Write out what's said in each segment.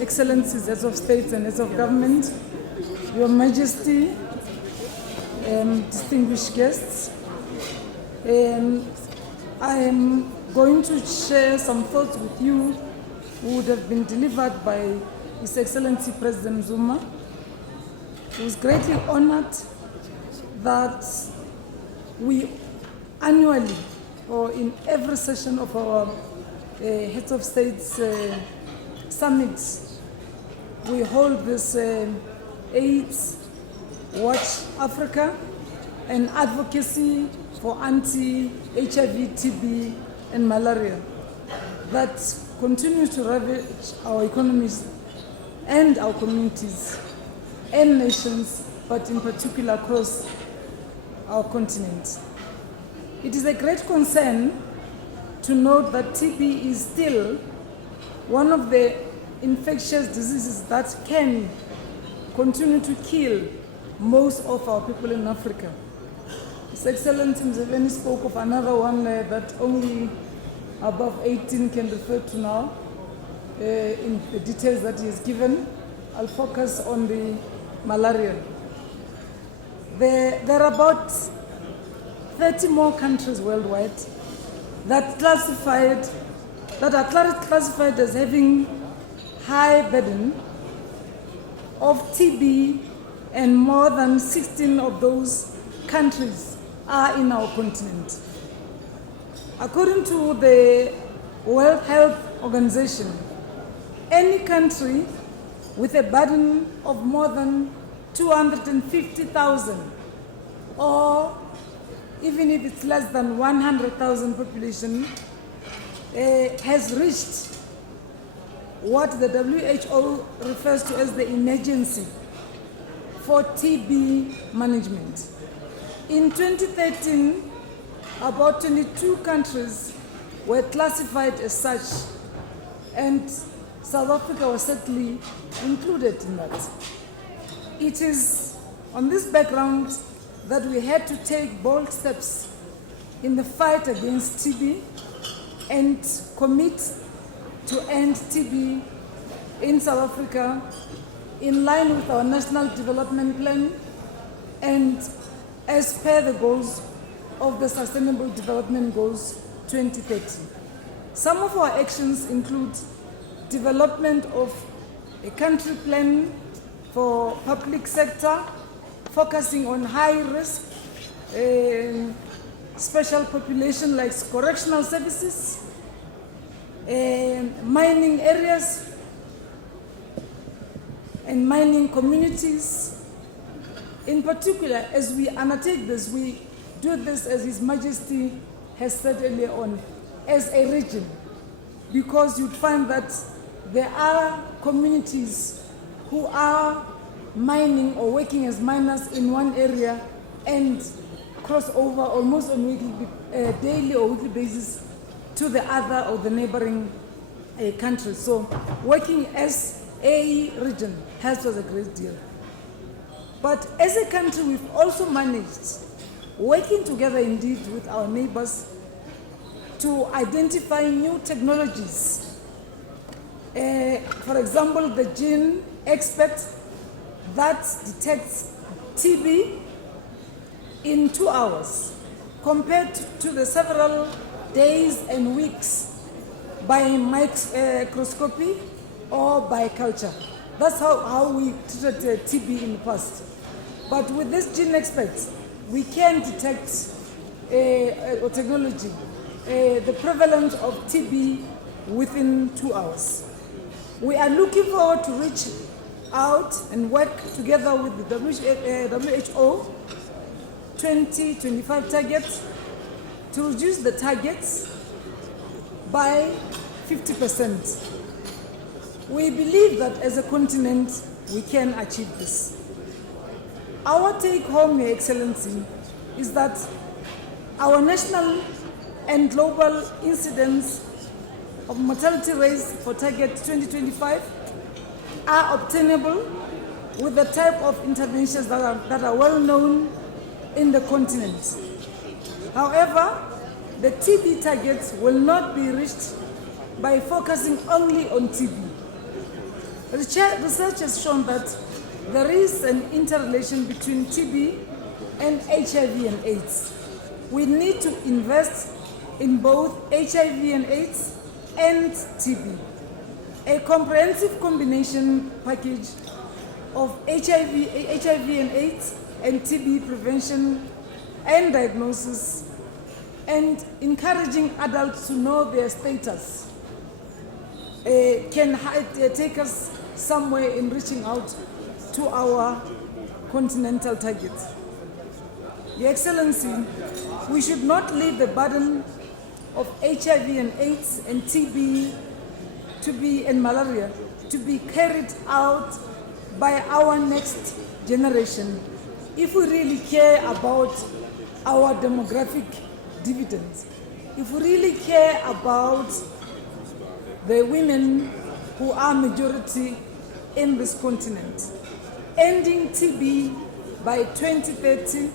Excellencies, heads of states and heads of government, Your Majesty, distinguished guests, I am going to share some thoughts with you who would have been delivered by His Excellency President Zuma, who is greatly honored that we annually, or in every session of our heads of states summits, we hold this AIDS Watch Africa and advocacy for anti-HIV, TB, and malaria that continues to ravage our economies and our communities and nations, but in particular across our continent. It is a great concern to note that TB is still one of the infectious diseases that can continue to kill most of our people in Africa. His Excellency Museveni spoke of another one that only above 18 can refer to now in the details that he has given. I'll focus on the malaria. There are about 30 more countries worldwide that are classified as having high burden of TB, and more than 16 of those countries are in our continent. According to the World Health Organization, any country with a burden of more than 250,000, or even if it's less than 100,000 population, has reached what the WHO refers to as the emergency for TB management. In 2013, about 22 countries were classified as such, and South Africa was certainly included in that. It is on this background that we had to take bold steps in the fight against TB and commit to end TB in South Africa in line with our National Development Plan and as per the goals of the Sustainable Development Goals 2030. Some of our actions include development of a country plan for public sector, focusing on high risk, special population like correctional services, mining areas, and mining communities. In particular, as we undertake this, we do this, as His Majesty has said earlier on, as a region, because you'd find that there are communities who are mining or working as miners in one area and cross over almost on daily or weekly basis to the other or the neighboring countries. So working as a region helps us a great deal. But as a country, we've also managed, working together indeed with our neighbors, to identify new technologies. For example, the gene expert that detects TB in 2 hours, compared to the several days and weeks by microscopy or by culture. That's how we treated TB in the past. But with this gene expert, we can detect technology, the prevalence of TB within 2 hours. We are looking forward to reach out and work together with the WHO 2025 targets to reduce the targets by 50%. We believe that as a continent, we can achieve this. Our take home, Your Excellency, is that our national and global incidence of mortality rates for target 2025 are obtainable with the type of interventions that are well known in the continent. However, the TB targets will not be reached by focusing only on TB. Research has shown that there is an interrelation between TB and HIV and AIDS. We need to invest in both HIV and AIDS and TB. A comprehensive combination package of HIV and AIDS and TB prevention and diagnosis, and encouraging adults to know their status can take us somewhere in reaching out to our continental targets. Your Excellency, we should not leave the burden of HIV and AIDS and TB and malaria to be carried out by our next generation if we really care about our demographic dividends, if we really care about the women who are majority in this continent. Ending TB by 2030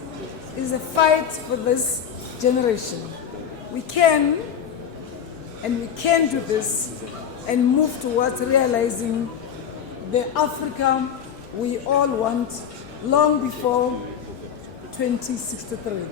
is a fight for this generation. We can do this and move towards realizing the Africa we all want long before 2063.